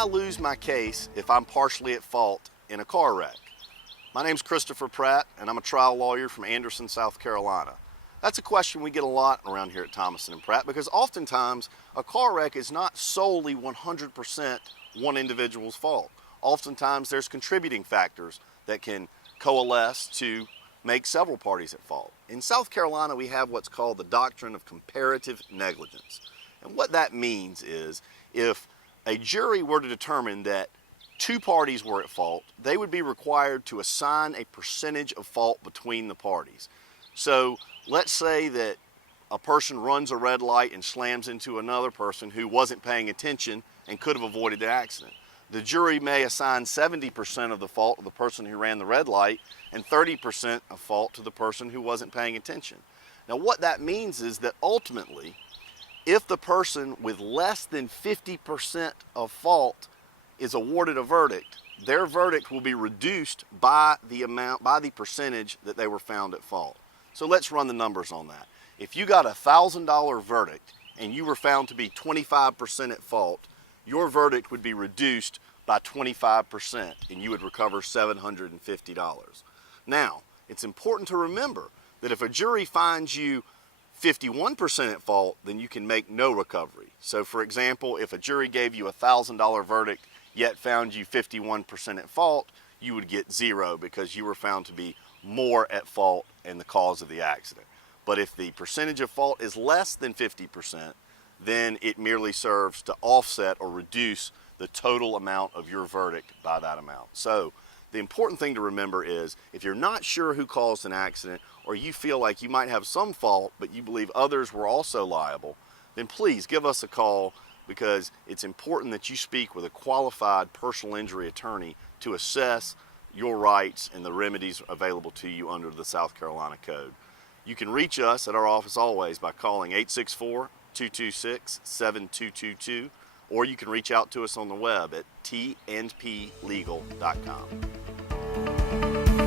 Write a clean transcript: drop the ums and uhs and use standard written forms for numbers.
I lose my case if I'm partially at fault in a car wreck? My name's Christopher Pratt, and I'm a trial lawyer from Anderson, South Carolina. That's a question we get a lot around here at Thomason & Pratt because oftentimes a car wreck is not solely 100% one individual's fault. Oftentimes there's contributing factors that can coalesce to make several parties at fault. In South Carolina, we have what's called the doctrine of comparative negligence. And what that means is if a jury were to determine that two parties were at fault, they would be required to assign a percentage of fault between the parties. So let's say that a person runs a red light and slams into another person who wasn't paying attention and could have avoided the accident. The jury may assign 70% of the fault to the person who ran the red light and 30% of fault to the person who wasn't paying attention. Now what that means is that ultimately, if the person with less than 50% of fault is awarded a verdict, their verdict will be reduced by the percentage that they were found at fault. So let's run the numbers on that. If you got a $1,000 verdict and you were found to be 25% at fault, your verdict would be reduced by 25% and you would recover $750. Now, it's important to remember that if a jury finds you 51% at fault, then you can make no recovery. So for example, if a jury gave you a $1,000 verdict yet found you 51% at fault, you would get zero because you were found to be more at fault in the cause of the accident. But if the percentage of fault is less than 50%, then it merely serves to offset or reduce the total amount of your verdict by that amount. So the important thing to remember is if you're not sure who caused an accident or you feel like you might have some fault but you believe others were also liable, then please give us a call because it's important that you speak with a qualified personal injury attorney to assess your rights and the remedies available to you under the South Carolina Code. You can reach us at our office always by calling 864-226-7222, or you can reach out to us on the web at tandplegal.com.